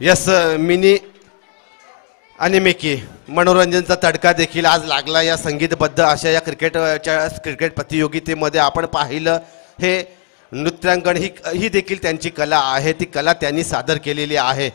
Yes mini आणि Mickey मनोरंजनचा तडका देखील आज लागला या संगीतबद्ध अशा या क्रिकेट प्रतियोगितेमध्ये आपण पाहिलं हे नृत्यांगण ही देखील त्यांची कला आहे ती कला त्यांनी सादर केलेली आहे।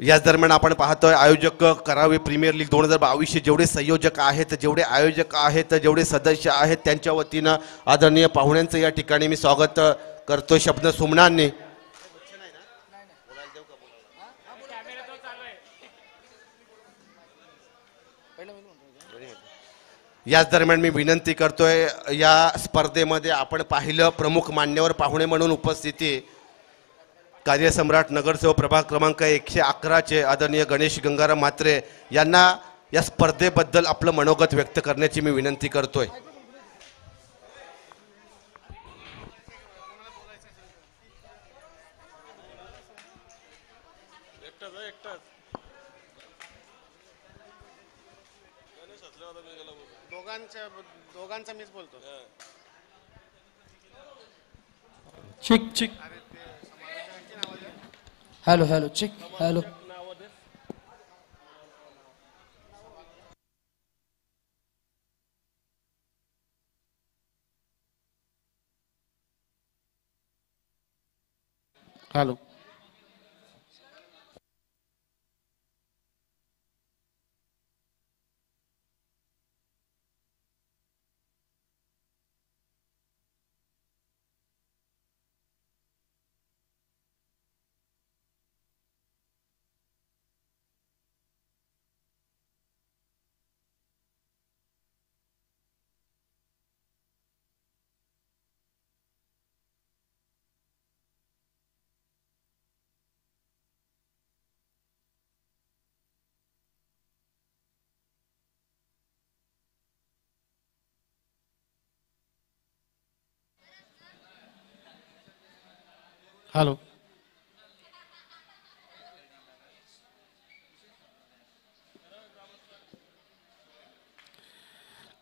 याच दरम्यान आपण पाहतोय आयोजक करावे प्रीमियर लीग 2022 जेवढे संयोजक आहेत जेवढे आयोजक आहेत जेवढे सदस्य आहेत त्यांच्या वतीनं आदरणीय पाहुण्यांचं या ठिकाणी मी स्वागत करतोय शब्द सुमनांनी। याच दरम्यान मी विनंती करतोय या स्पर्धेमध्ये आपण पाहिलं प्रमुख मान्यवर पाहुणे म्हणून उपस्थिती कार्यसम्राट नगरसेवक प्रभाग क्रमांक 111 चे आदरणीय गणेश गंगाराम म्हात्रे यांना या स्पर्धेबद्दल आपलं मनोगत व्यक्त करण्याची मी विनंती करतोय। दोघांचा मीच बोलतो। Check check hello hello check hello hello hello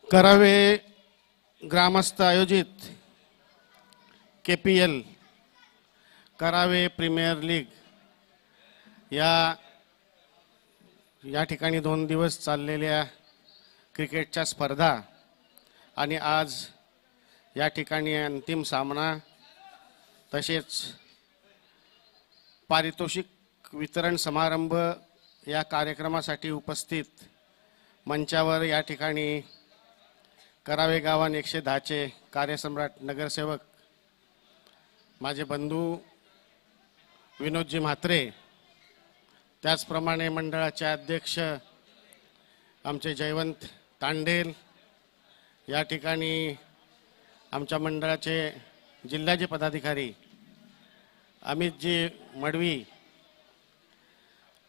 करावे ग्रामस्थ आयोजित KPL करावे प्रीमियर लीग या ठिकाणी 2 दिवस चाललेल्या क्रिकेटच्या स्पर्धा आणि आज या ठिकाणी अंतिम सामना तसेच पारितोषिक वितरण समारंभ या कार्यक्रमासाठी उपस्थित मंचावर या ठिकाणी करावे गावान 110 चे कार्यसम्राट नगरसेवक माझे बंधू विनोदजी म्हात्रे त्याचप्रमाणे मंडळाचे अध्यक्ष आमचे जयवंत तांडेल या ठिकाणी आमच्या मंडळाचे जिल्ह्याचे पदाधिकारी अमितजी मडवी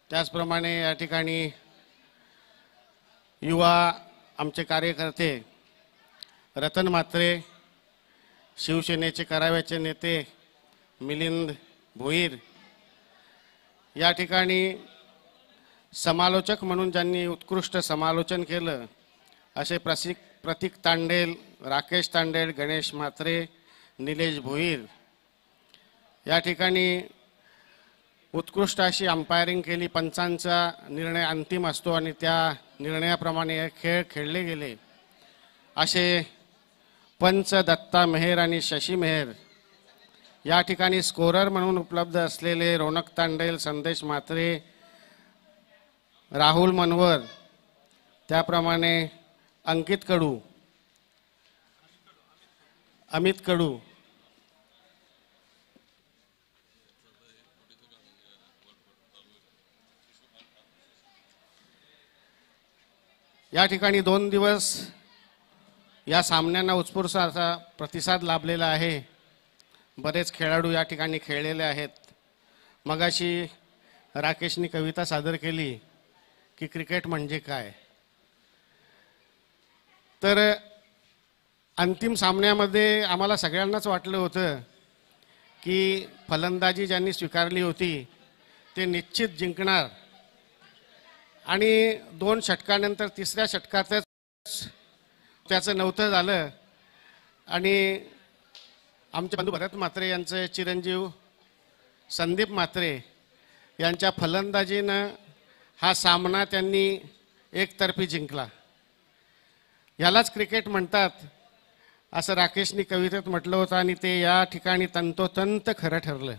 त्याचप्रमाणे या ठिकाणी युवा आमचे कार्यकर्ते रतन म्हात्रे शिवसेनेचे कराव्याचे नेते मिलिंद भोईर या ठिकाणी समालोचक म्हणून ज्यांनी उत्कृष्ट समालोचन केलं असे प्रतीक तांडेल राकेश तांडेल गणेश म्हात्रे निलेश भोईर या ठिकाणी उत्कृष्ट अशी अंपायरिंग केली पंचांचा निर्णय अंतिम असतो आणि त्या निर्णयाप्रमाणे हे खेळ खेळले गेले असे पंच दत्ता मेहर आणि शशी मेहर या ठिकाणी स्कोरर म्हणून उपलब्ध असलेले रौनक तांडेल संदेश म्हात्रे राहुल मनवर त्याप्रमाणे अंकित कडू अमित कडू या ठिकाणी 2 दिवस या सामन्यांना उत्स्फूर्त असा प्रतिसाद लाभलेला आहे। बरेच खेळाडू या ठिकाणी खेळलेले आहेत। मगाशी राकेशनी कविता सादर केली की क्रिकेट म्हणजे काय तर अंतिम सामन्यामध्ये आम्हाला सगळ्यांनाच वाटलं होतं की फलंदाजी ज्यांनी स्वीकारली होती ते निश्चित जिंकणार आणि 2 षटकानंतर 3ऱ्या षटकातच त्याचं नव्हतं झालं आणि आमचे बंधू भरत म्हात्रे यांचे चिरंजीव संदीप म्हात्रे यांच्या फलंदाजीनं हा सामना त्यांनी एकतर्फी जिंकला. यालाच क्रिकेट म्हणतात असं राकेशनी कवितेत म्हटलं होतं आणि ते या ठिकाणी तंतोतंत खरं ठरलं.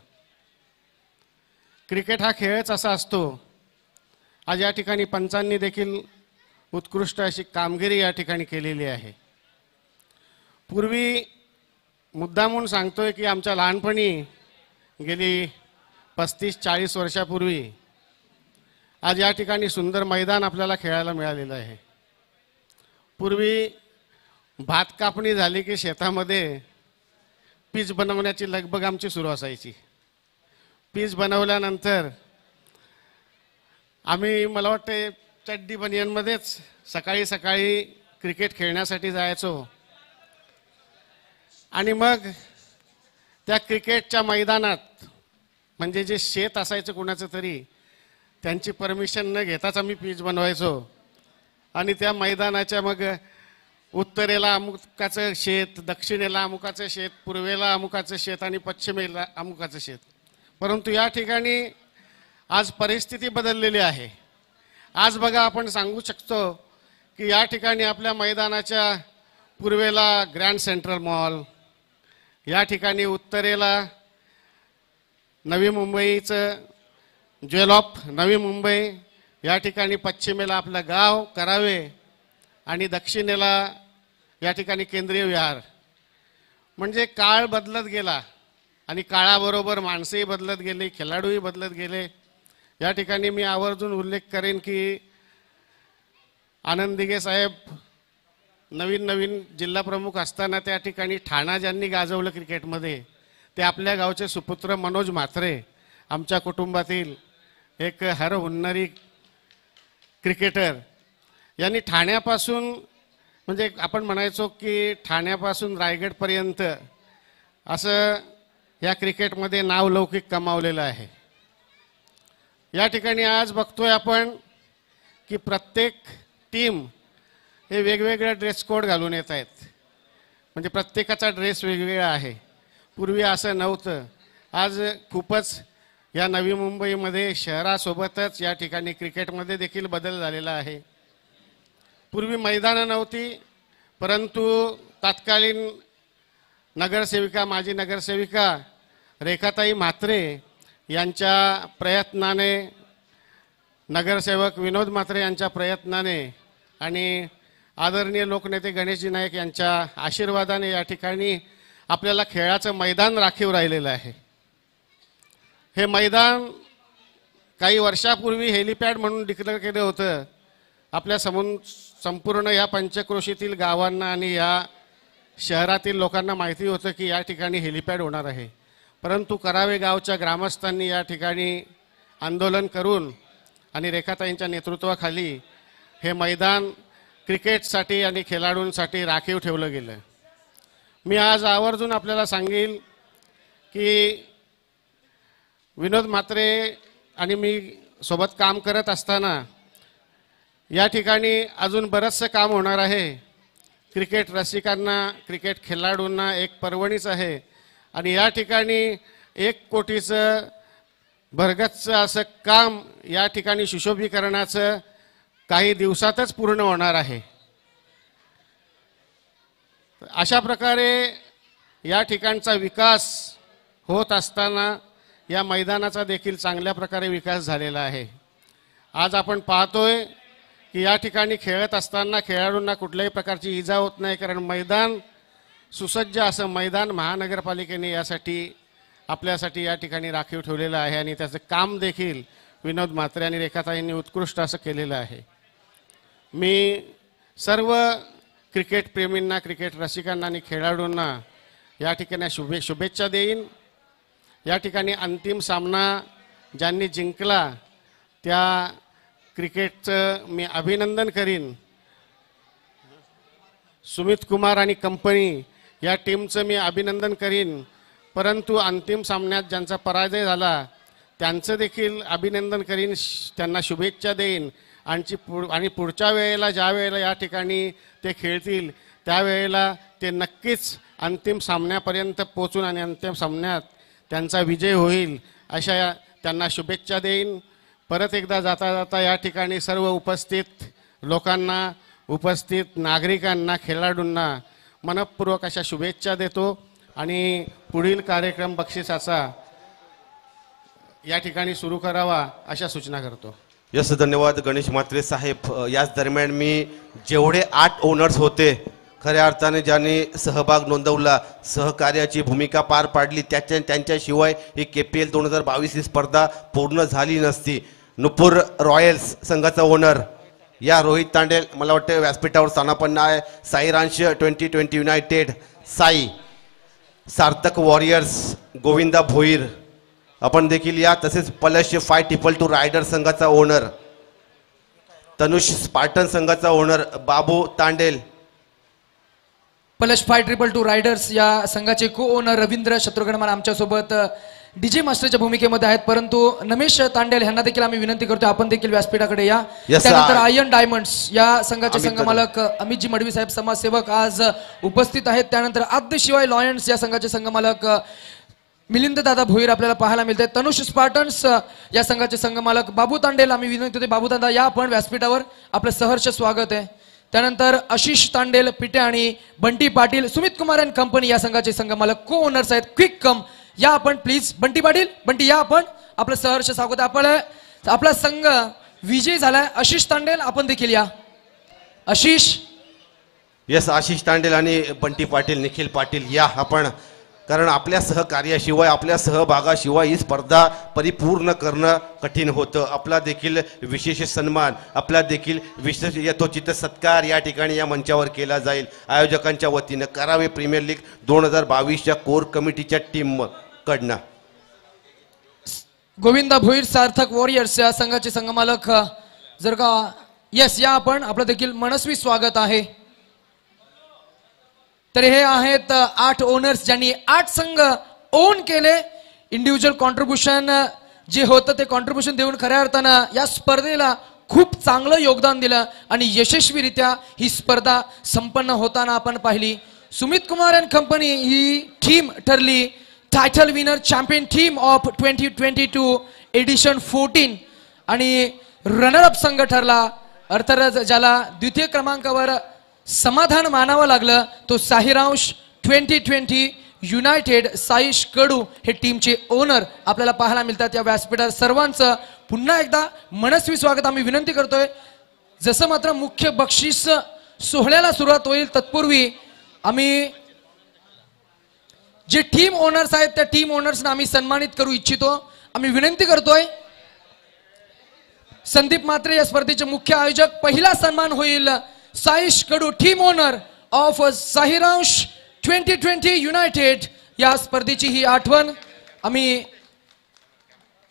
क्रिकेट हा खेळच असा असतो. आज या ठिकाणी पंचांनी देखील उत्कृष्ट अशी कामगिरी या ठिकाणी केलेली आहे. पूर्वी मुद्दामून सांगतोय की आमच्या लहानपणी गेली 35-40 वर्षापूर्वी आज या ठिकाणी सुंदर मैदान आपल्याला खेळायला मिळालेलं आहे. पूर्वी भात कापणी झाली की शेतामध्ये पीच बनवण्याची लगबग आमची सुरू असायची. पीच बनवल्यानंतर आम्ही मला वाटते चड्डी बनियनमध्येच सकाळी सकाळी क्रिकेट खेळण्यासाठी जायचो आणि मग त्या क्रिकेटच्या मैदानात म्हणजे जे शेत असायचं कुणाचं तरी त्यांची परमिशन न घेताच आम्ही पीच बनवायचो आणि त्या मैदानाच्या मग उत्तरेला अमुकाचं शेत, दक्षिणेला अमुकाचं शेत, पूर्वेला अमुकाचं शेत आणि पश्चिमेला अमुकाचं शेत. परंतु या ठिकाणी आज परिस्थिती बदललेली आहे. आज बघा आपण सांगू शकतो की या ठिकाणी आपल्या मैदानाच्या पूर्वेला ग्रँड सेंट्रल मॉल, या ठिकाणी उत्तरेला नवी मुंबईचं ज्वेल ऑफ नवी मुंबई, या ठिकाणी पश्चिमेला आपलं गाव करावे आणि दक्षिणेला या ठिकाणी केंद्रीय विहार. म्हणजे काळ बदलत गेला आणि काळाबरोबर माणसेही बदलत गेली, खेळाडूही बदलत गेले. या ठिकाणी मी आवर्जून उल्लेख करेन की आनंद दिघे साहेब नवीन जिल्हा प्रमुख असताना त्या ठिकाणी ठाणा ज्यांनी गाजवलं क्रिकेटमध्ये ते आपल्या गावचे सुपुत्र मनोज म्हात्रे, आमच्या कुटुंबातील एक हरहुन्नरी क्रिकेटर. यांनी ठाण्यापासून म्हणजे आपण म्हणायचो की ठाण्यापासून रायगडपर्यंत असं या क्रिकेटमध्ये नावलौकिक कमावलेलं आहे. या ठिकाणी आज बघतोय आपण की प्रत्येक टीम हे वेगवेगळ्या ड्रेस कोड घालून येत आहेत. म्हणजे प्रत्येकाचा ड्रेस वेगवेगळा आहे. पूर्वी असं नव्हतं. आज खूपच या नवी मुंबईमध्ये शहरासोबतच या ठिकाणी क्रिकेटमध्ये देखील बदल झालेला आहे. पूर्वी मैदानं नव्हती, परंतु तत्कालीन नगरसेविका, माजी नगरसेविका रेखाताई म्हात्रे यांच्या प्रयत्नाने, नगरसेवक विनोद म्हात्रे यांच्या प्रयत्नाने आणि आदरणीय लोकनेते गणेशजी नाईक यांच्या आशीर्वादाने या ठिकाणी आपल्याला खेळाचं मैदान राखीव राहिलेलं आहे. हे मैदान काही वर्षापूर्वी हेलिपॅड म्हणून डिक्लेअर केलं होतं. आपल्या संपूर्ण या पंचक्रोशीतील गावांना आणि या शहरातील लोकांना माहिती होतं की या ठिकाणी हेलिपॅड होणार आहे. परंतु करावे गावच्या ग्रामस्थांनी या ठिकाणी आंदोलन करून आणि रेखाताईंच्या नेतृत्वाखाली हे मैदान क्रिकेटसाठी आणि खेळाडूंसाठी राखीव ठेवलं गेलं. मी आज आवर्जून आपल्याला सांगेल की विनोद म्हात्रे आणि मी सोबत काम करत असताना या ठिकाणी अजून बरंचसं काम होणार आहे. क्रिकेट रसिकांना, क्रिकेट खेळाडूंना एक पर्वणीच आहे आणि या ठिकाणी 1 कोटीचं भरगच्च असं काम या ठिकाणी सुशोभीकरणाचं काही दिवसातच पूर्ण होणार आहे. अशा प्रकारे या ठिकाणचा विकास होत असताना या मैदानाचा देखील चांगल्या प्रकारे विकास झालेला आहे. आज आपण पाहतोय की या ठिकाणी खेळत असताना खेळाडूंना कुठल्याही प्रकारची इजा होत नाही, कारण मैदान सुसज्ज असं मैदान महानगरपालिकेने यासाठी आपल्यासाठी या ठिकाणी राखीव ठेवलेलं आहे आणि त्याचं काम देखील विनोद म्हात्रे आणि रेखाताईंनी उत्कृष्ट असं केलेलं आहे. मी सर्व क्रिकेट प्रेमींना, क्रिकेट रसिकांना आणि खेळाडूंना या ठिकाणी शुभेच्छा देईन. या ठिकाणी अंतिम सामना ज्यांनी जिंकला त्या क्रिकेटचं मी अभिनंदन करीन. सुमित कुमार आणि कंपनी या टीमचं मी अभिनंदन करीन. परंतु अंतिम सामन्यात ज्यांचा पराजय झाला त्यांचं देखील अभिनंदन करीन, त्यांना शुभेच्छा देईन आणि पुढच्या वेळेला ज्या वेळेला या ठिकाणी ते खेळतील त्यावेळेला ते नक्कीच अंतिम सामन्यापर्यंत पोचून आणि अंतिम सामन्यात त्यांचा विजय होईल अशा त्यांना शुभेच्छा देईन. परत एकदा जाता जाता या ठिकाणी सर्व उपस्थित लोकांना, उपस्थित नागरिकांना, खेळाडूंना मनपूर्वक अशा शुभेच्छा देतो आणि पुढील कार्यक्रम बक्षिसाचा या ठिकाणी सुरू करावा अशा सूचना करतो. यस, धन्यवाद गणेश म्हात्रे साहेब. याच दरम्यान मी जेवढे 8 ओनर्स होते, खऱ्या अर्थाने ज्यांनी सहभाग नोंदवला, सहकार्याची भूमिका पार पाडली, त्यांच्याशिवाय ही KPL 2022 ही स्पर्धा पूर्ण झाली नसती. नुपूर रॉयल्स संघाचा ओनर या रोहित तांडेल, मला वाटतं व्यासपीठावर स्थानापन्न आहे. साईरांश 2020 युनायटेड साई, सार्थक वॉरियर्स गोविंदा भोईर आपण देखील या. तसेच पलश 522 रायडर संघाचा ओनर, तनुष स्पार्टन संघाचा ओनर बाबू तांडेल, पलश 522 रायडर्स या संघाचे को ओनर रवींद्र शत्रुघ्नमान आमच्यासोबत डीजे मास्टरच्या भूमिकेमध्ये आहेत. परंतु नमेश तांडेल यांना देखील आम्ही विनंती करतो आपण देखील व्यासपीठाकडे या. त्यानंतर आयर्न डायमंड्स या संघाचे संघमालक अमितजी मडवी साहेब समाजसेवक आज उपस्थित आहेत. त्यानंतर आद्यशिवाय लॉयन्स या संघाचे संघमालक मिलिंद दादा भोईर आपल्याला पाहायला मिळते. तनुष स्पार्टन्स या संघाचे संघमालक बाबू तांडेल, आम्ही विनंती होते बाबू दादा या आपण व्यासपीठावर, आपलं सहर्ष स्वागत आहे. त्यानंतर आशिष तांडेल पिटे आणि बंटी पाटील, सुमित कुमार अँड कंपनी या संघाचे संघमालक को ओनर्स आहेत. क्विक कम या आपण प्लीज. बंटी पाटील, बंटी या आपण, आपलं सहर्ष स्वागत आहे. आपला संघ विजय झालाय. आशिष तांडेल आपण देखील या. आशिष, यस, आशिष तांडेल आणि बंटी पाटील, निखिल पाटील या आपण, कारण आपल्या सहकार्याशिवाय, आपल्या सहभागाशिवाय ही स्पर्धा परिपूर्ण करणं कठीण होतं. आपला देखील विशेष सन्मान, आपला देखील विशेष यथोचित सत्कार या ठिकाणी या मंचावर केला जाईल. आयोजकांच्या वतीनं करावे प्रीमियर लीग 2022च्या कोर कमिटीच्या टीम कडनं. गोविंदा भोईर सार्थक वॉरियर्स या संघाचे संघमालक जर का यस या आपण, आपलं देखील मनस्वी स्वागत आहे. तर हे आहेत 8 ओनर्स ज्यांनी 8 संघ ओन केले. इंडिव्हिज्युअल कॉन्ट्रीब्युशन जे होतं ते कॉन्ट्रीब्युशन देऊन खऱ्या अर्थानं या स्पर्धेला खूप चांगलं योगदान दिलं आणि यशस्वीरित्या ही स्पर्धा संपन्न होताना आपण पाहिली. सुमित कुमार अँड कंपनी ही टीम ठरली title winner champion team of 2022 edition 14 आणि रनरअप संघ ठरला अर्थात ज्याला द्वितीय क्रमांकावर समाधान मानावं लागलं तो साहिरांश 2020 युनायटेड. साईश कडू हे टीमचे ओनर आपल्याला पाहायला मिळतात या व्यासपीठावर. सर्वांचं पुन्हा एकदा मनस्वी स्वागत आम्ही विनंती करतोय. जसं मात्र मुख्य बक्षीस सोहळ्याला सुरुवात होईल तत्पूर्वी आम्ही जे टीम ओनर्स आहेत त्या टीम ओनर्सना आम्ही सन्मानित करू इच्छितो. आम्ही विनंती करतोय संदीप म्हात्रे या स्पर्धेचे मुख्य आयोजक. पहिला सन्मान होईल साईश कडू, टीम ओनर ऑफ साहिरांश 2020 युनायटेड. या स्पर्धेची ही आठवण आम्ही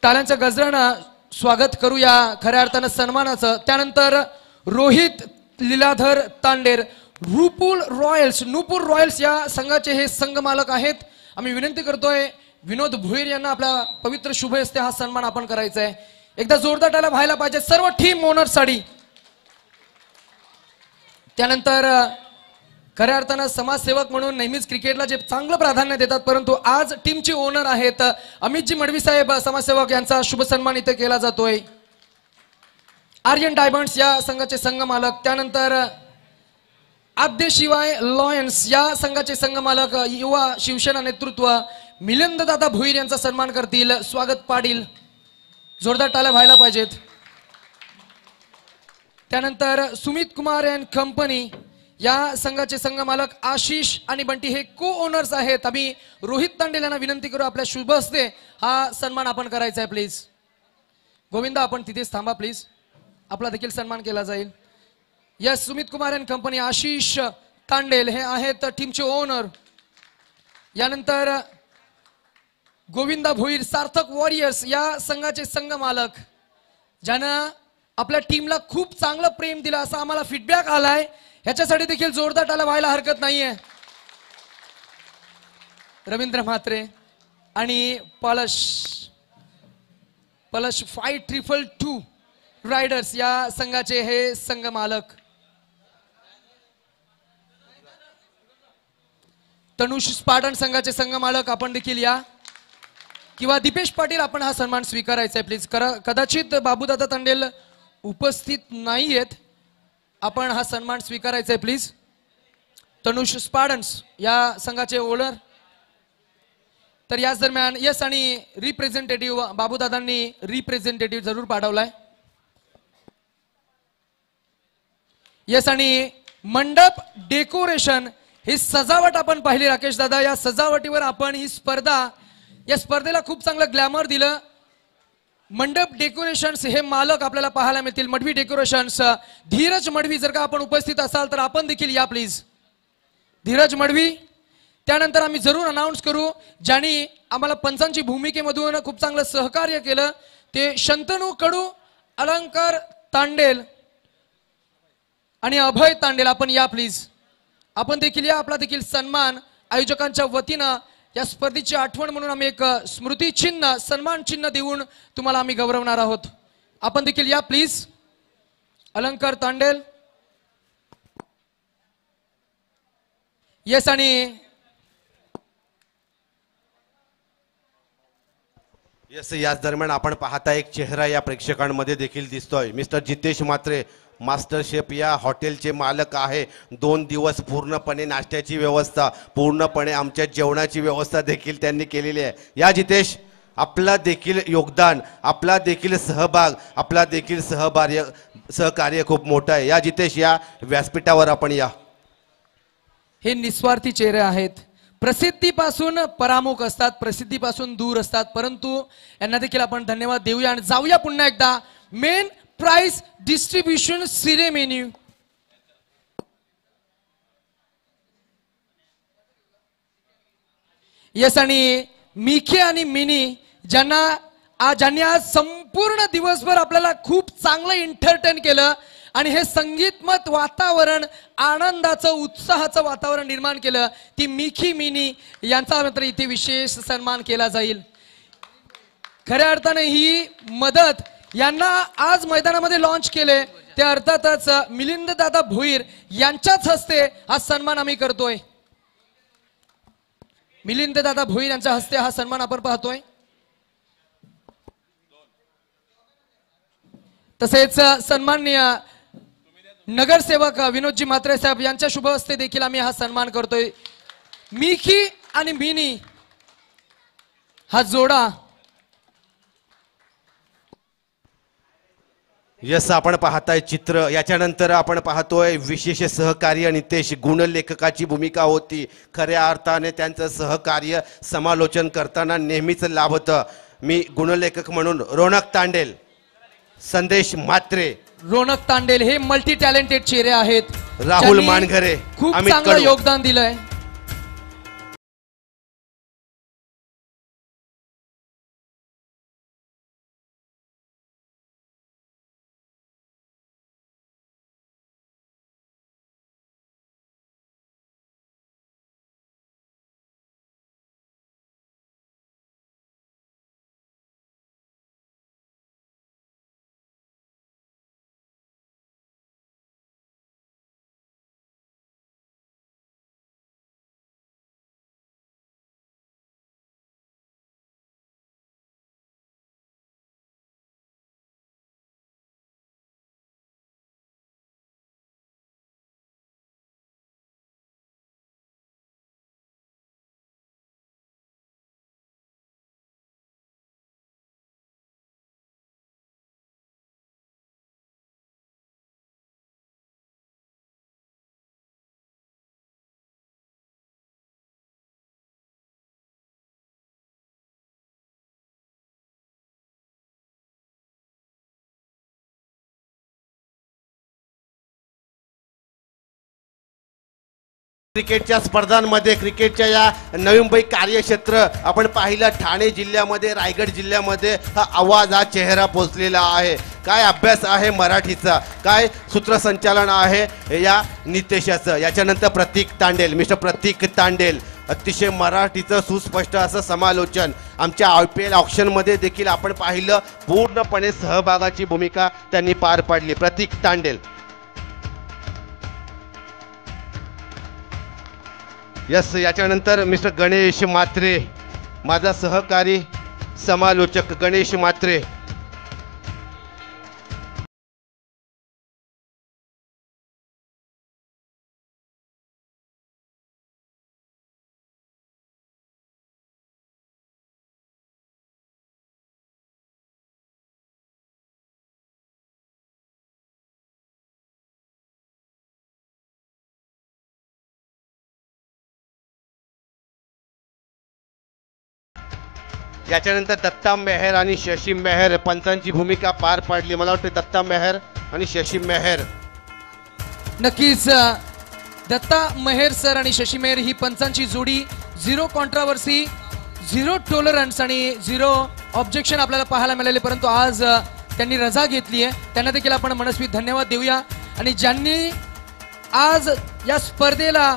टाळ्यांच्या गजरानं स्वागत करूया खऱ्या अर्थानं सन्मानाचं. त्यानंतर रोहित लीलाधर तांडेर, नुपूर रॉयल्स या संघाचे हे संघ मालक आहेत. आम्ही विनंती करतोय विनोद भोईर यांना आपल्या पवित्र शुभ हस्ते हा सन्मान आपण करायचा आहे. एकदा जोरदार टाळ्या व्हायला पाहिजे सर्व टीम ओनर्ससाठी. त्यानंतर खऱ्या अर्थानं समाजसेवक म्हणून नेहमीच क्रिकेटला जे चांगलं प्राधान्य देतात, परंतु आज टीमचे ओनर आहेत अमितजी मडवी साहेब समाजसेवक, यांचा शुभ सन्मान इथे केला जातोय. आर्यन डायमंड्स या संघाचे संघ मालक. त्यानंतर आद्यशिवाय लॉयन्स या संघाचे संघ मालक युवा शिवसेना नेतृत्व मिलिंद दादा भोईर यांचा सन्मान करतील. स्वागत पाटील, जोरदार टाळ्या व्हायला पाहिजेत. त्यानंतर सुमित कुमार अँड कंपनी या संघाचे संघ मालक आशिष आणि बंटी हे को ओनर्स आहेत. आम्ही रोहित तांडेल यांना विनंती करू आपल्या शुभ हस्ते हा सन्मान आपण करायचा आहे. प्लीज गोविंदा आपण तिथेच थांबा प्लीज, आपला देखील सन्मान केला जाईल. Yes, Sumit Kumar and company Ashish Tandel हे आहेत टीमचे ओनर. यानंतर गोविंदा भोईर सार्थक वॉरियर्स या संघाचे संघ मालक, ज्यानं आपल्या टीमला खूप चांगलं प्रेम दिलं असा आम्हाला फीडबॅक आलाय. ह्याच्यासाठी देखील जोरदार टाळ्या व्हायला हरकत नाहीये. रवींद्र म्हात्रे आणि पलश प्लस 5222 रायडर्स या संघाचे हे संघ मालक. तनुष स्पार्टन संघाचे संघ मालक आपण देखील या, किंवा दीपेश पाटील आपण हा सन्मान स्वीकारायचा आहे प्लीज. कदाचित बाबूदादा तांडेल उपस्थित नाहीयेत, आपण हा सन्मान स्वीकारायचा आहे प्लीज. तनुष स्पार्टन्स या संघाचे ओनर. तर याच दरम्यान यस आणि रिप्रेझेंटेटिव्ह बाबूदादांनी रिप्रेझेंटेटिव्ह जरूर पाठवलाय. यस आणि मंडप डेकोरेशन ही सजावट आपण पाहिली राकेश दादा. या सजावटीवर आपण ही स्पर्धा, या स्पर्धेला खूप चांगलं ग्लॅमर दिलं. मंडप डेकोरेशन्स हे मालक आपल्याला पाहायला मिळतील, मडवी डेकोरेशन्स. धीरज मडवी जर का आपण उपस्थित असाल तर आपण देखील या प्लीज. धीरज मडवी. त्यानंतर आम्ही जरूर अनाउन्स करू ज्यांनी आम्हाला पंचांची भूमिकेमधून खूप चांगलं सहकार्य केलं ते शंतनू कडू, अलंकार तांडेल आणि अभय तांडेल. आपण या प्लीज, आपण देखील या. आपला देखील सन्मान आयोजकांच्या वतीनं या स्पर्धेची आठवण म्हणून आम्ही एक स्मृती चिन्ह, सन्मान चिन्ह देऊन तुम्हाला आम्ही गौरवणार आहोत. आपण देखील या प्लीज. अलंकार तांडेल. येस आणि यस, याच दरम्यान आपण पाहता एक चेहरा या प्रेक्षकांमध्ये देखील दिसतोय. Mister Jitesh Mhatre, master chef या हॉटेलचे मालक आहे. 2 दिवस पूर्णपणे नाश्त्याची व्यवस्था, पूर्णपणे आमच्या जेवणाची व्यवस्था देखील त्यांनी केलेली आहे. या जितेश, आपला देखील योगदान, आपला देखील सहभाग, आपला देखील सहकार्य खूप मोठं आहे. या जितेश, या व्यासपीठावर आपण या. हे निस्वार्थी चेहरे आहेत. प्रसिद्धीपासून परामुख असतात, प्रसिद्धीपासून दूर असतात, परंतु यांना देखील आपण धन्यवाद देऊया आणि जाऊया पुन्हा एकदा main prize distribution ceremony. Yes आणि मिखे आणि मिनी ज्यांनी आज संपूर्ण दिवसभर आपल्याला खूप चांगलं एंटरटेन केलं आणि हे संगीतमय वातावरण, आनंदाचं, उत्साहाचं वातावरण निर्माण केलं. ती मिखी मिनी यांचा मात्र इथे विशेष सन्मान केला जाईल. खऱ्या अर्थाने ही मदत यांना आज मैदानामध्ये लॉन्च केले ते अर्थातच मिलिंद दादा भोईर यांच्याच हस्ते हा सन्मान आम्ही करतोय. मिलिंद दादा भोईर यांच्या हस्ते हा सन्मान आपण पाहतोय. तसेच सन्माननीय नगरसेवक विनोदजी म्हात्रे साहेब यांच्या शुभ हस्ते देखील आम्ही हा सन्मान करतोय. मिखी आणि मिनी हा जोडा. यस, आपण पाहताय चित्र. याच्यानंतर आपण पाहतोय विशेष सहकार्य नितेश, गुणलेखकाची भूमिका होती. खऱ्या अर्थाने त्यांचं सहकार्य समालोचन करताना नेहमीच लाभतं. मी गुणलेखक म्हणून रोनक तांडेल, संदेश म्हात्रे, रोनक तांडेल हे मल्टी टॅलेंटेड चेहरे आहेत. राहुल मानघरे, खूप अमित चांगलं कडू. योगदान दिलंय. क्रिकेटच्या स्पर्धांमध्ये, क्रिकेटच्या या नवी मुंबई कार्यक्षेत्र आपण पाहिलं. ठाणे जिल्ह्यामध्ये, रायगड जिल्ह्यामध्ये हा आवाज, हा चेहरा पोचलेला आहे. काय अभ्यास आहे मराठीचा, काय सूत्रसंचालन आहे या नितेशाचं. याच्यानंतर प्रतीक तांडेल, मिस्टर प्रतीक तांडेल, अतिशय मराठीचं सुस्पष्ट असं समालोचन आमच्या IPL ऑक्शनमध्ये देखील आपण पाहिलं. पूर्णपणे सहभागाची भूमिका त्यांनी पार पाडली. प्रतीक तांडेल. यस, याच्यानंतर मिस्टर गणेश म्हात्रे, माझा सहकारी समालोचक गणेश म्हात्रे. याच्यानंतर दत्ता मेहर आणि शशी मेहर पंचांची भूमिका पार पाडली. मला वाटतं दत्ता मेहर आणि शशी मेहर. नक्कीच दत्ता मेहर सर आणि शशी मेहर ही पंचांची जोडी. 0 कॉन्ट्रावर्सी, 0 टॉलरन्स आणि 0 ऑब्जेक्शन आपल्याला पाहायला मिळाले. परंतु आज त्यांनी रजा घेतली आहे, त्यांना देखील आपण मनस्वी धन्यवाद देऊया. आणि ज्यांनी आज या स्पर्धेला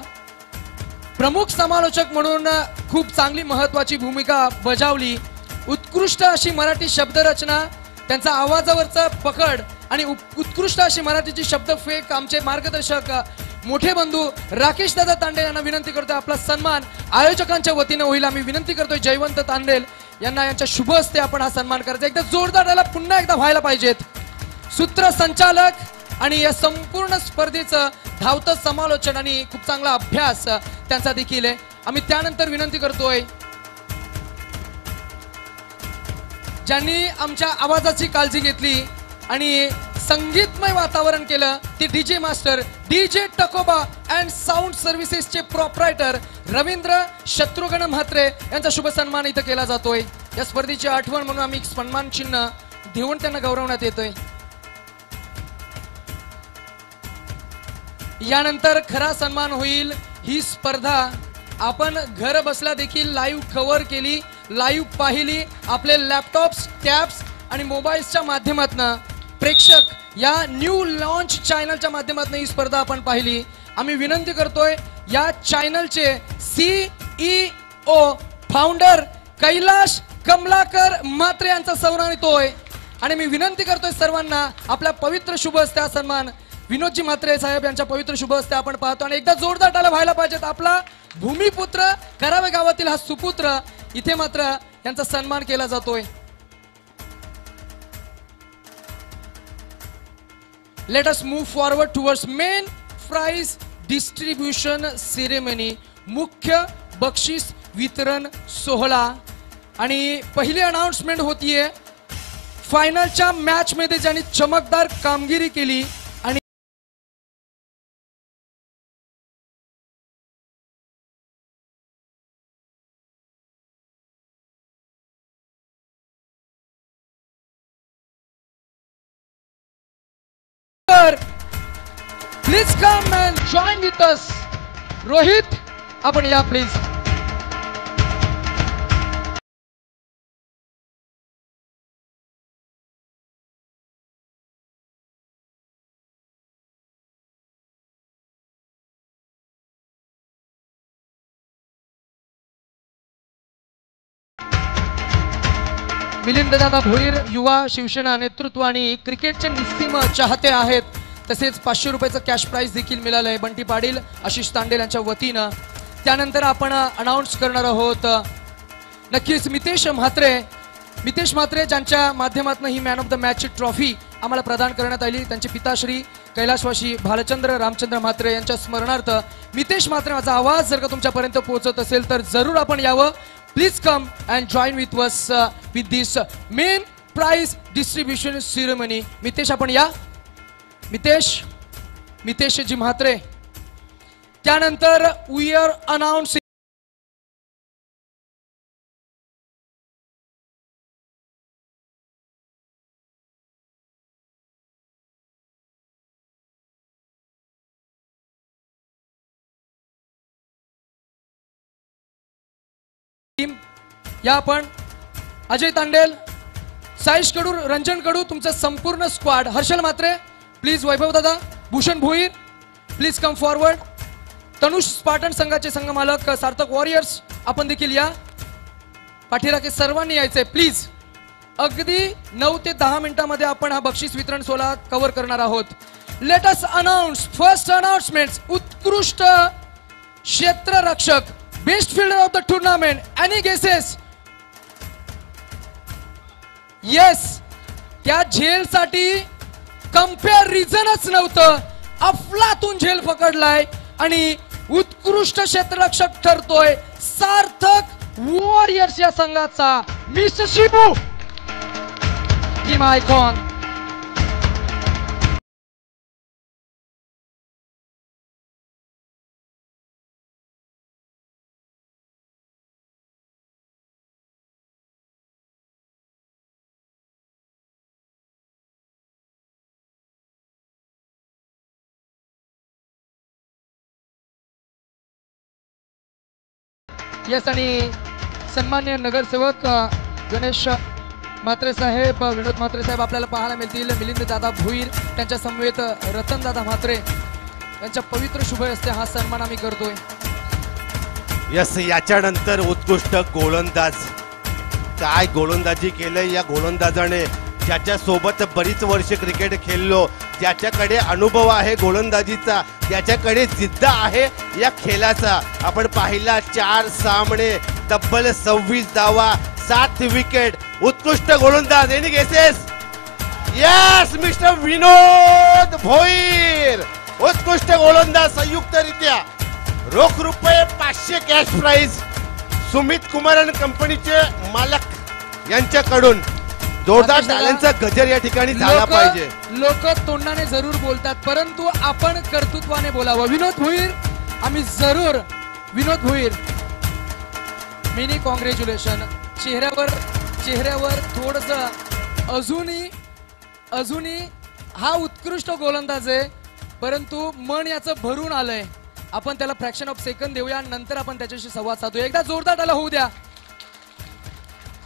प्रमुख समालोचक म्हणून खूप चांगली महत्वाची भूमिका बजावली, उत्कृष्ट अशी मराठी शब्दरचना, त्यांचा आवाजावरचा पकड आणि उत्कृष्ट अशी मराठीची शब्दफेक आमचे मार्गदर्शक मोठे बंधू राकेश दादा तांडेल यांना विनंती करतोय आपला सन्मान आयोजकांच्या वतीने होईल. आम्ही विनंती करतोय जयवंत तांडेल यांना यांच्या शुभ हस्ते आपण हा सन्मान करायचा. एकदा जोरदार याला पुन्हा एकदा व्हायला पाहिजेत. सूत्रसंचालक आणि या संपूर्ण स्पर्धेचं धावतं समालोचन आणि खूप चांगला अभ्यास त्यांचा देखील आहे. आम्ही त्यानंतर विनंती करतोय ज्यांनी आमच्या आवाजाची काळजी घेतली आणि संगीतमय वातावरण केलं ते DJ master DJ Takoba and sound सर्व्हिसेसचे प्रोप्रायटर रवींद्र शत्रुघ्न म्हात्रे यांचा शुभ सन्मान इथं केला जातोय. या स्पर्धेची आठवण म्हणून आम्ही सन्मान चिन्ह देऊन त्यांना गौरवण्यात येतोय. यानंतर खरा सन्मान होईल. ही स्पर्धा आपण घर बसल्या देखील लाईव्ह कव्हर केली, लाईव्ह पाहिली. आपले लॅपटॉप्स, टॅब्स आणि मोबाईल्सच्या माध्यमातून प्रेक्षक या न्यू लॉन्च चॅनलच्या माध्यमातून ही स्पर्धा आपण पाहिली. आम्ही विनंती करतोय या चॅनलचे CEO फाउंडर कैलाश कमलाकर म्हात्रे यांचा सन्मान येतोय. आणि मी विनंती करतोय सर्वांना आपल्या पवित्र शुभ हस्ते हा सन्मान विनोदजी म्हात्रे साहेब यांच्या पवित्र शुभ हस्ते आपण पाहतो. आणि एकदा जोरदार टाळ्या व्हायला पाहिजेत. आपला भूमिपुत्र करावे गावातील हा सुपुत्र इथे मात्र यांचा सन्मान केला जातोय. Let us move forward towards main prize distribution ceremony, मुख्य बक्षीस वितरण सोहळा. आणि पहिली अनाउन्समेंट होतीये फायनलच्या मॅच मध्ये ज्यांनी चमकदार कामगिरी केली आणि please come and join with अस. रोहित आपण या प्लीज. मिलिंद दादा भोईर युवा शिवसेना नेतृत्व आणि क्रिकेटचे निस्सीम चाहते आहेत. तसेच 500 रुपयाचं कॅश प्राइज देखील मिळालंय बंटी पाटील आशिष तांडेल यांच्या वतीनं. त्यानंतर आपण अनाउन्स करणार आहोत नक्कीच मितेश म्हात्रे ज्यांच्या माध्यमातून he man of the मॅचची trophy आम्हाला प्रदान करण्यात आली. त्यांचे पिताश्री कैलाशवासी भालचंद्र रामचंद्र म्हात्रे यांच्या स्मरणार्थ मितेश म्हात्रे, माझा आवाज जर का तुमच्यापर्यंत पोहोचत असेल तर जरूर आपण यावं. Please come and join with us with this main prize distribution ceremony. Mitesh आपण या. मितेश जी म्हात्रे. त्यानंतर वी आर अनाउन्सिंग या आपण अजय तांडेल, साईश कडू, रंजन कडू, तुमचं संपूर्ण स्क्वाड. हर्षल म्हात्रे प्लीज, वैभव दादा, Bhushan Bhoir please come forward. Tanush Spartan संघाचे संघ मालक सार्थक वॉरियर्स आपण देखील या. पाठीराखे सर्वांनी यायचंय प्लीज. अगदी 9 ते 10 मिनिटांमध्ये आपण हा बक्षीस वितरण सोहळा कव्हर करणार आहोत. Let us announce first announcement. उत्कृष्ट क्षेत्ररक्षक, best fielder of the tournament. Any guesses? Yes. त्या झेलसाठी कंपॅरिझनच नव्हतं. अफलातून झेल पकडलाय आणि उत्कृष्ट क्षेत्ररक्षक ठरतोय सार्थक वॉरियर्स या संघाचा mister Shibu team icon. Yes. आणि सन्मान्य नगरसेवक गणेश म्हात्रे साहेब, विनोद म्हात्रे साहेब आपल्याला पाहायला मिळतील. मिलिंद दादा भोईर त्यांच्या समवेत रतन दादा म्हात्रे यांच्या पवित्र शुभ हस्ते हा सन्मान आम्ही करतोय. यस. याच्यानंतर उत्कृष्ट गोलंदाज. काय गोलंदाजी केलंय या गोलंदाजाने, ज्याच्या सोबत बरीच वर्ष क्रिकेट खेळलो, ज्याच्याकडे अनुभव आहे गोलंदाजीचा, ज्याच्याकडे जिद्द आहे या खेळाचा. आपण पाहिला 4 सामने, तब्बल 26 धावा, 7 विकेट. उत्कृष्ट गोलंदाज. Any guesses? यस, मिस्टर विनोद भोईर. उत्कृष्ट गोलंदाज. संयुक्तरित्या रोख रुपये 500 कॅश प्राइज सुमित कुमार कंपनीचे मालक यांच्याकडून. जोरदार टाळ्यांचा गजर या ठिकाणी झाला पाहिजे. लोक तोंडाने जरूर बोलतात, परंतु आपण कर्तृत्वाने बोलावं. विनोद भोईर, आम्ही जरूर. विनोद भोईर, मेनी कॉंग्रॅच्युलेशन. चेहऱ्यावर थोडस अजूनही हा उत्कृष्ट गोलंदाज आहे, परंतु मन याचं भरून आलंय. आपण त्याला फ्रॅक्शन ऑफ सेकंड देऊया, नंतर आपण त्याच्याशी संवाद साधूया. एकदा जोरदार त्याला होऊ द्या,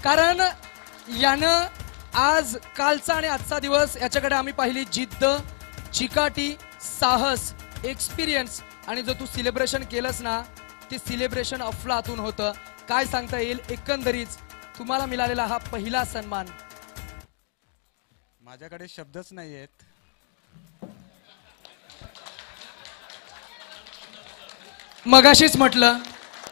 कारण यानं आज कालचा आणि आजचा दिवस याच्याकडे आम्ही पाहिली जिद्द, चिकाटी, साहस, एक्सपिरियन्स. आणि जो तू सेलिब्रेशन केलंस ना, ते सेलिब्रेशन अफलातून होतं. काय सांगता येईल एकंदरीत तुम्हाला मिळालेला हा पहिला सन्मान? माझ्याकडे शब्दच नाही आहेत. मगाशीच म्हटलं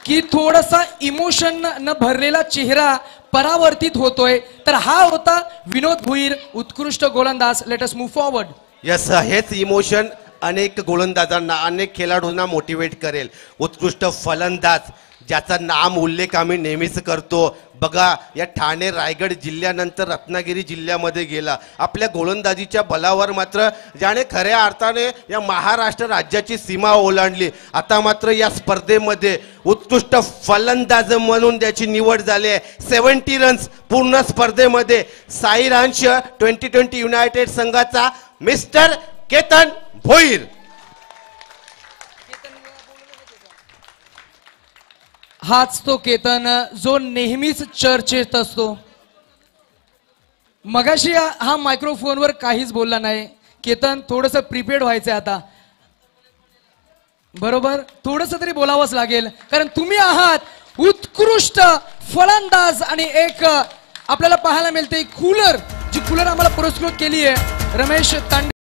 की थोडासा इमोशन न भरलेला चेहरा परावर्तित होतोय, तर हा होता विनोद भोईर, उत्कृष्ट गोलंदाज. Late us move forward. Yes. हेच इमोशन अनेक गोलंदाजांना, अनेक खेळाडूंना मोटिवेट करेल. उत्कृष्ट फलंदाज, ज्याचा नाम उल्लेख आम्ही नेहमीच करतो. बघा, या ठाणे रायगड जिल्ह्यानंतर रत्नागिरी जिल्ह्यामध्ये गेला. आपल्या गोलंदाजीच्या बलावर मात्र ज्याने खऱ्या अर्थाने या महाराष्ट्र राज्याची सीमा ओलांडली. आता मात्र या स्पर्धेमध्ये उत्कृष्ट फलंदाज म्हणून त्याची निवड झाली आहे. 70 रन्स पूर्ण स्पर्धेमध्ये. साईरांश 2020 युनायटेड संघाचा मिस्टर केतन भोईर. हाच तो केतन जो नेहमीच चर्चेत असतो. मगाशी हा मायक्रोफोनवर काहीच बोलला नाही. केतन, थोडस प्रिपेअर्ड व्हायचंय आता, बरोबर? थोडस तरी बोलावंच लागेल, कारण तुम्ही आहात उत्कृष्ट फलंदाज. आणि एक आपल्याला पाहायला मिळते कूलर, जी कूलर आम्हाला पुरस्कृत केली आहे Ramesh Tande.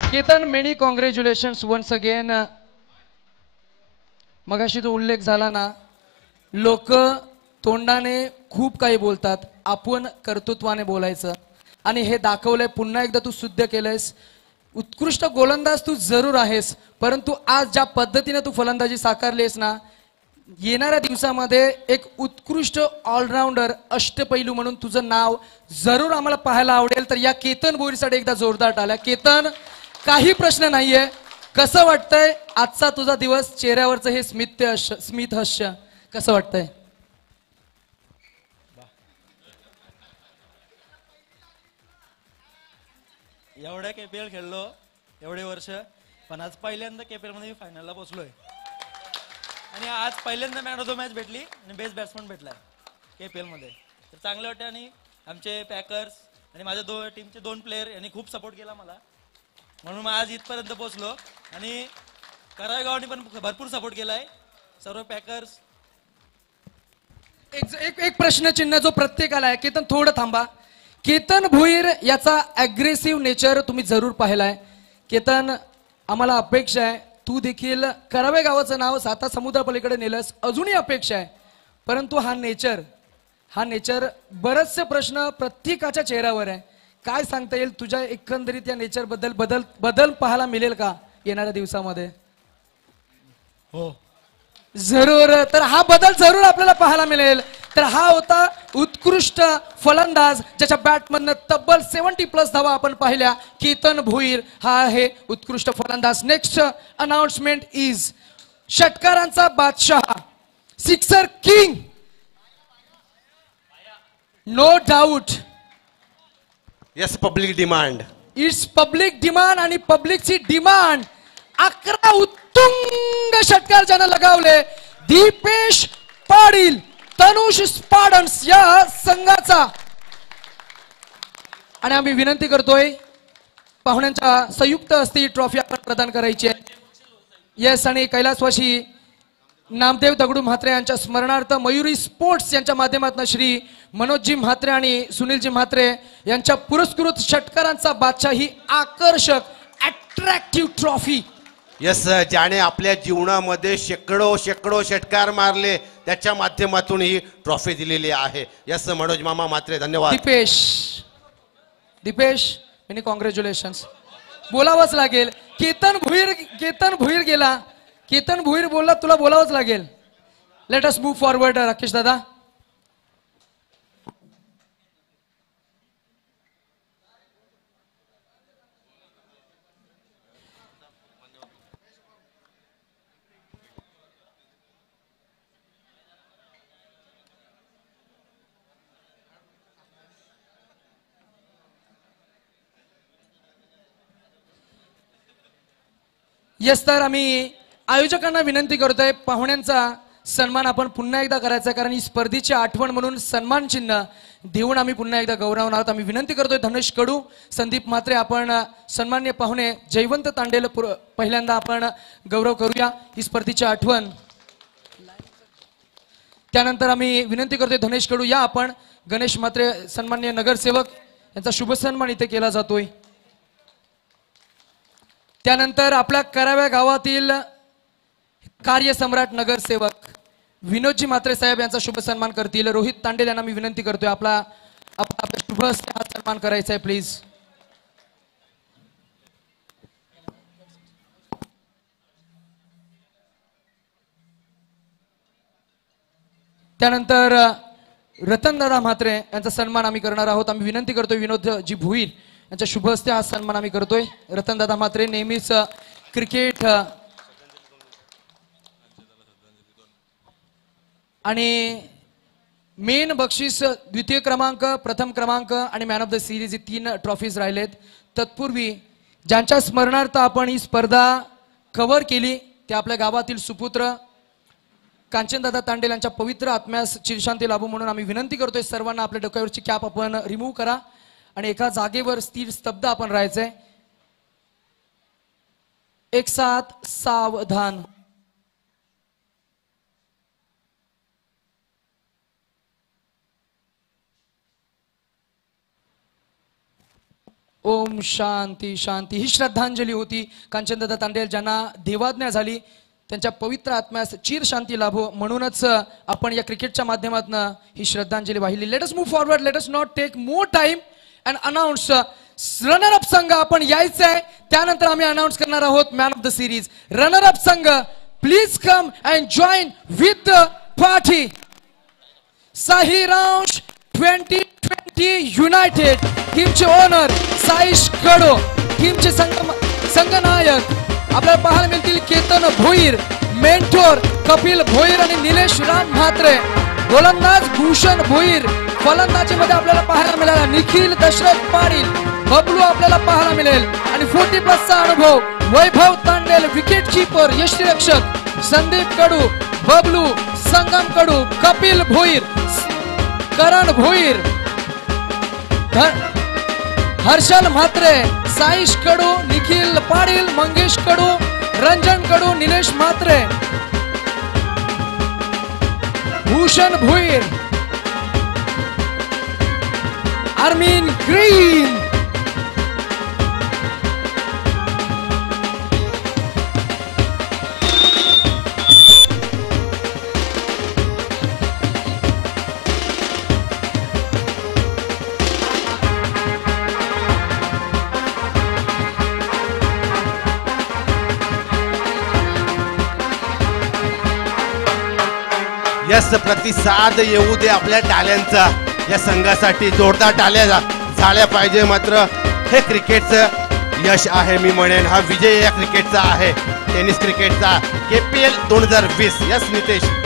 Ketan, many congratulations once again. मगाशी जो उल्लेख झाला ना, लोक तोंडाने खूप काही बोलतात, आपण कर्तृत्वाने बोलायचं. आणि हे दाखवलंय, पुन्हा एकदा तू सिद्ध केलंयस. उत्कृष्ट गोलंदाज तू जरूर आहेस, परंतु आज ज्या पद्धतीने तू फलंदाजी साकारलीस ना, येणाऱ्या दिवसामध्ये एक उत्कृष्ट ऑलराऊंडर, अष्टपैलू म्हणून तुझं नाव जरूर आम्हाला पाहायला आवडेल. तर या केतन भोईरसाठी एकदा जोरदार टाळ्या. केतन, काही प्रश्न नाहीये, कसं वाटतंय आजचा तुझा दिवस? चेहऱ्यावरचं हे स्मित हास्य कसं वाटतंय? एवढ्या KPL खेळलो एवढे वर्ष, पण आज पहिल्यांदा KPL मध्ये फायनलला पोहोचलोय आणि आज पहिल्यांदा मॅन ऑफ द मॅच भेटली आणि बेस्ट बॅट्समन भेटलाय KPL मध्ये. तर चांगलं वाटतं आणि आमचे पॅकर्स आणि माझ्या टीमचे 2 प्लेयर यांनी खूप सपोर्ट केला मला, म्हणून मी आज इथपर्यंत पोहोचलो. आणि करायगावनी पण भरपूर सपोर्ट केलाय, सर्व पॅकर्स. एक प्रश्नचिन्ह जो प्रत्येकाला आहे. केतन थोडं थांबा. केतन भोईर याचा अग्रेसिव्ह नेचर तुम्ही जरूर पाहिलाय. केतन, आम्हाला अपेक्षा आहे तू देखील करावे गावाचं नाव साता समुद्रापलीकडे नेलंस, अजूनही अपेक्षा आहे. परंतु हा नेचर बरेचसे प्रश्न प्रत्येकाच्या चेहऱ्यावर आहे. काय सांगता येईल तुझ्या एकंदरीत या नेचर बदल पाहायला मिळेल का येणाऱ्या दिवसामध्ये? हो जरूर. तर हा बदल जरूर आपल्याला पाहायला मिळेल. तर हा होता उत्कृष्ट फलंदाज ज्याच्या बॅटमधनं तब्बल 70+ धावा आपण पाहिल्या. केतन भोईर हा आहे उत्कृष्ट फलंदाज. नेक्स्ट अनाउन्समेंट इज षटकारांचा बादशाह, sixer king, no doubt. Yes, public demand. It's public demand आणि पब्लिकची डिमांड. 11 उत्तुंग षटकार ज्यानं लगावले दीपेश पाटील, तनुष स्पाडन्स या संघाचा. आणि आम्ही विनंती करतोय पाहुण्यांच्या संयुक्त हस्ती ट्रॉफी आपण प्रदान करायची आहे. येस, आणि कैलासवासी नामदेव दगडू म्हात्रे यांच्या स्मरणार्थ मयुरी स्पोर्ट्स यांच्या माध्यमातून श्री मनोजजी म्हात्रे आणि सुनीलजी म्हात्रे यांच्या पुरस्कृत षटकारांचा बादशाह ही आकर्षक अट्रॅक्टिव्ह ट्रॉफी. यस, ज्याने आपल्या जीवनामध्ये शेकडो षटकार मारले त्याच्या माध्यमातून ही ट्रॉफी दिलेली आहे. यस मनोज मामा म्हात्रे, धन्यवाद. दीपेश यांनी कॉंग्रॅच्युलेशन्स बोलावंच लागेल. केतन भुईर गेला. केतन भुईर बोलला, तुला बोलावंच लागेल. Late us move forward Rakesh दादा. येस, तर आम्ही आयोजकांना विनंती करतोय पाहुण्यांचा सन्मान आपण पुन्हा एकदा करायचा, कारण ही स्पर्धेची आठवण म्हणून सन्मान चिन्ह देऊन आम्ही पुन्हा एकदा गौरवणार आहोत. आम्ही विनंती करतोय धनेश कडू, संदीप म्हात्रे, आपण सन्मान्य पाहुणे जयवंत तांडेल पहिल्यांदा आपण गौरव करूया ही स्पर्धेची आठवण. त्यानंतर आम्ही विनंती करतोय धनेश कडू या आपण. गणेश म्हात्रे सन्मान्य नगरसेवक यांचा शुभ सन्मान इथे केला जातोय. त्यानंतर आपल्या कराव्या गावातील कार्यसम्राट नगरसेवक विनोदजी म्हात्रे साहेब यांचा शुभ सन्मान करतील. रोहित तांडेल यांना मी विनंती करतोय आपला शुभ हस्ते हा सन्मान करायचा आहे प्लीज. त्यानंतर रतनदादा म्हात्रे यांचा सन्मान आम्ही करणार आहोत. आम्ही विनंती करतोय विनोदजी भुईर यांच्या शुभ हस्ते हा सन्मान आम्ही करतोय. रतनदादा म्हात्रे नेहमीच क्रिकेट आणि मेन बक्षीस द्वितीय क्रमांक, प्रथम क्रमांक आणि man of the series he 3 trophies राहिलेत. तत्पूर्वी ज्यांच्या स्मरणार्थ आपण ही स्पर्धा कव्हर केली ते आपल्या गावातील सुपुत्र कांचनदादा तांडेल यांच्या पवित्र आत्म्यास चिरशांती लाभो म्हणून आम्ही विनंती करतोय सर्वांना आपल्या डोक्यावरची कॅप आपण रिमूव्ह करा आणि एका जागेवर स्थिर स्तब्ध आपण राहायचंय. एक साथ सावधान. ओम शांती शांती. ही श्रद्धांजली होती कांचनदादा तांडेल ज्यांना देवाज्ञा झाली, त्यांच्या पवित्र आत्म्यास चिर शांती लाभो म्हणूनच आपण या क्रिकेटच्या माध्यमातून ही श्रद्धांजली वाहिली. Let us move forward. Let us not take more time and announce runner up संघ आपण यायचं आहे. त्यानंतर आम्ही अनाउन्स करणार आहोत man of the series. Runner up संघ please come and join with the party. Sahiransh 2020 united टीमचे ओनर साईश कडो, टीमचे संघनायक आपल्याला पाहायला मिळतील केतन भोईर, मेंटोर कपिल भोईर आणि निलेश राम म्हात्रे. गोलंदाज भूषण भोईर. फलंदाजीमध्ये आपल्याला पाहायला मिळाला निखिल दशरथ पाटील, बबलू आपल्याला पाहायला मिळेल. आणि 40+ अनुभव वैभव तांडेल विकेट कीपर यष्टीरक्षक, Sandeep Kadu, Bablu, Sangam Kadu, Kapil Bhoir, Karan Bhoir, Harshal Mhatre, Saish Kadu, Nikhil Patil, Mangesh Kadu, Ranjan Kadu, Nilesh Mhatre, Bhushan Bhoir, Armin Green. Yes प्रतिसाद येऊ दे आपल्या टाल्यांचा. या संघासाठी जोरदार टाळ्या झाल्या पाहिजे. मात्र हे क्रिकेटचं यश आहे मी म्हणेन. हा विजय या क्रिकेटचा आहे, टेनिस क्रिकेटचा. KPL 2020. यस नितेश.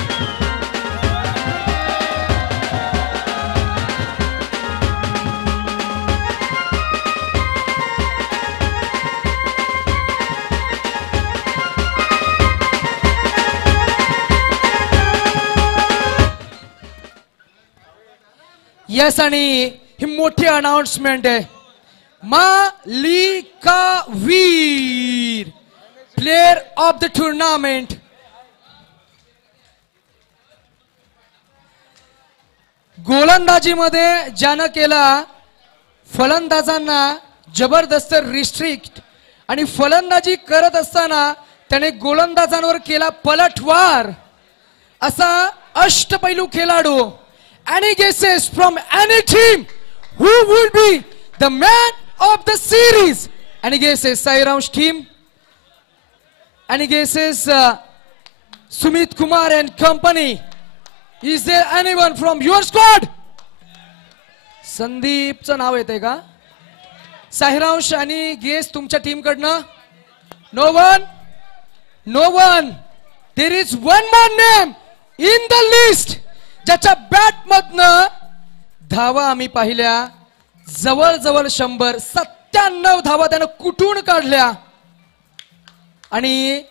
यस आणि ही मोठी अनाउन्समेंट आहे. मालिका वीर प्लेयर ऑफ द टुर्नामेंट. गोलंदाजीमध्ये ज्यानं केला फलंदाजांना जबरदस्त रिस्ट्रिक्ट आणि फलंदाजी करत असताना त्याने गोलंदाजांवर केला पलटवार असा अष्टपैलू खेळाडू. Any guesses from any team who would be the man of the series? Any guesses, Sairams team? Any guesses, Sumit Kumar and company? Is there anyone from your squad? संदीपचं नाव येते का? साहिरांश आणि गेस तुमच्या टीम कडनं? No one? No one. There is one more name in the list. ज्याच्या bat मधनं धावा आम्ही पाहिल्या जवळजवळ 100. 97 धावा त्यानं कुठून काढल्या आणि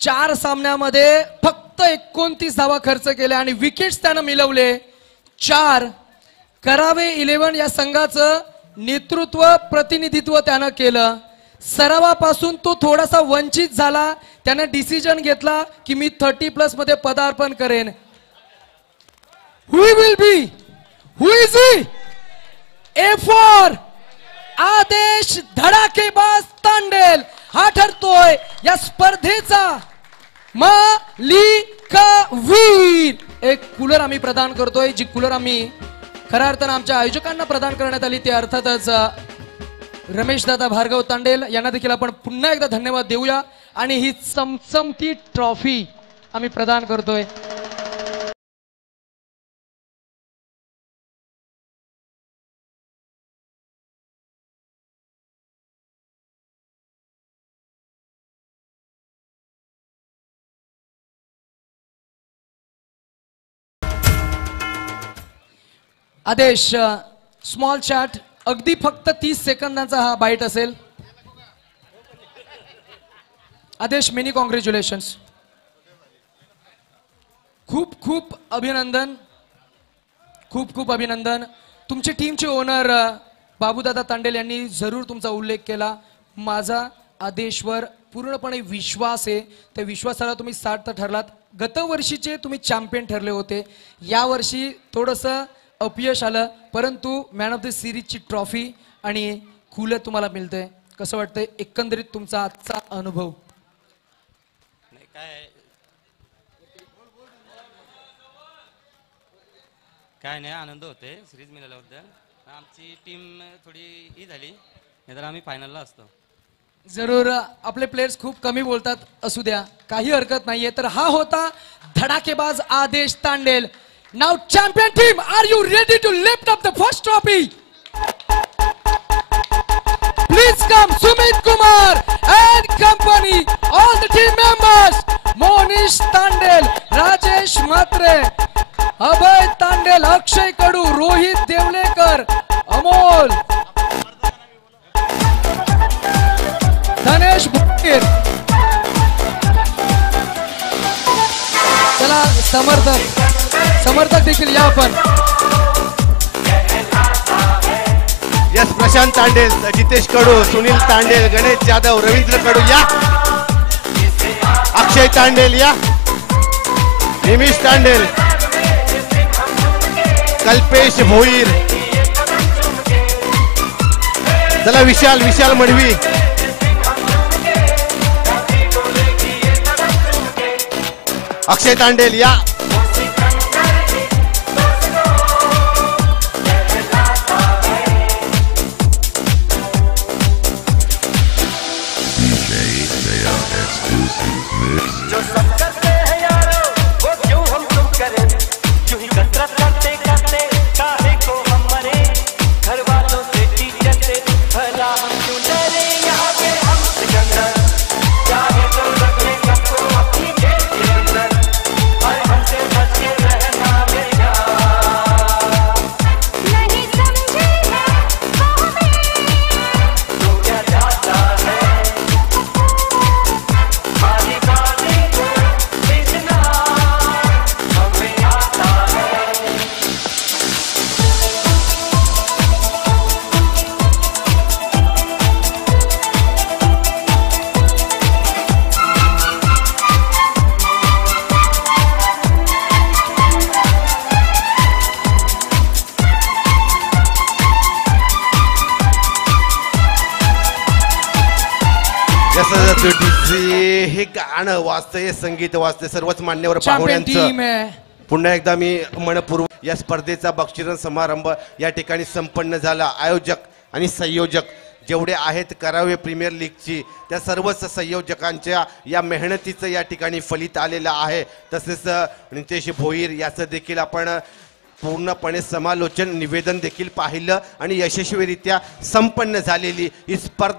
4 सामन्यामध्ये फक्त 29 धावा खर्च केल्या आणि विकेट्स त्यानं मिळवले 4. करावे 11 या संघाचं नेतृत्व प्रतिनिधित्व त्यानं केलं. सरावापासून तो थोडासा वंचित झाला. त्यानं डिसिजन घेतला की मी 30+ मध्ये पदार्पण करेन. Who will be? Who is he? A4 आदेश धडाकेबाज तांडेल हा ठरतोय या स्पर्धेचा मालिका वीर. एक कूलर आम्ही प्रदान करतोय, जी कूलर आम्ही खऱ्या अर्थानं आमच्या आयोजकांना प्रदान करण्यात आली. ते अर्थातच रमेश दादा भार्गव तांडेल यांना देखील आपण पुन्हा एकदा धन्यवाद देऊया. आणि ही चमचमती ट्रॉफी आम्ही प्रदान करतोय. आदेश स्मॉल चॅट अगदी फक्त 30 सेकंदांचा हा बाईट असेल. आदेश मेनी कॉंग्रॅच्युलेशन्स. खूप खूप अभिनंदन. खूप खूप अभिनंदन. तुमची टीमचे ओनर बाबूदादा तांडेल यांनी जरूर तुमचा उल्लेख केला. माझा आदेशवर पूर्णपणे विश्वास आहे. त्या विश्वासाला तुम्ही सार्थ ठरलात. गतवर्षीचे तुम्ही चॅम्पियन ठरले होते. यावर्षी थोडंसं अपयश आलं, परंतु मॅन ऑफ द सिरीजची ट्रॉफी आणि कूलर तुम्हाला मिळतंय. कसं वाटतंय एकंदरीत तुमचा आजचा अनुभव? काय नाही, आनंद होते सिरीज मिळाल्याबद्दल. आमची टीम थोडी ही झाली, नाहीतर आम्ही फायनलला असतो. जरूर आपले प्लेयर्स खूप कमी बोलतात, असू द्या, काही हरकत नाहीये. तर हा होता धडाकेबाज आदेश Tandel. Now champion team, are you ready to lift up the first trophy? Please come Sumit Kumar and company, all the team members. Monish Tandel, Rajesh Mhatre, अभय तांडेल, अक्षय कडू, रोहित देवलेकर, अमोल, धनेश भोईर. चला समर्थक देखील या आपण. यस प्रशांत तांडेल, जितेश कडू, सुनील तांडेल, गणेश जाधव, रवींद्र कडू या. अक्षय तांडेल या. निमिष तांडेल, कल्पेश भोईर. चला विशाल मडवी. अक्षय तांडेल या. जो सब करते हैं यारो वो क्यों हम तुम करें, यूं ही कसरत करते करते काहे को हम मरे, घर वालों से टीचर से भला हम क्यों डरे, यहाँ पे हम सिकंदर चाहे तो रखे सबको अपनी जेब के अंदर, और हमसे बच के रहना बेगा. नहीं समझेगा वो हमें तो क्या जाता है हमारी बातें को इतना हमें आता है. हे गाणं वाजतंय, संगीत वाजतंय, सर्वच मान्यवर चॅम्पियन टीम पाहुण्यांचं आहे. पुन्हा एकदा मी मनपूर्वक या स्पर्धेचा बक्षीस समारंभ या ठिकाणी संपन्न झाला. आयोजक आणि संयोजक जेवढे आहेत करावे प्रीमियर लीगची, त्या सर्वच संयोजकांच्या या मेहनतीचं या ठिकाणी फलित आलेलं आहे. तसेच नितेश भोईर याचं देखील आपण पूर्णपणे समालोचन निवेदन देखील पाहिलं आणि यशस्वीरित्या संपन्न झालेली ही स्पर्धा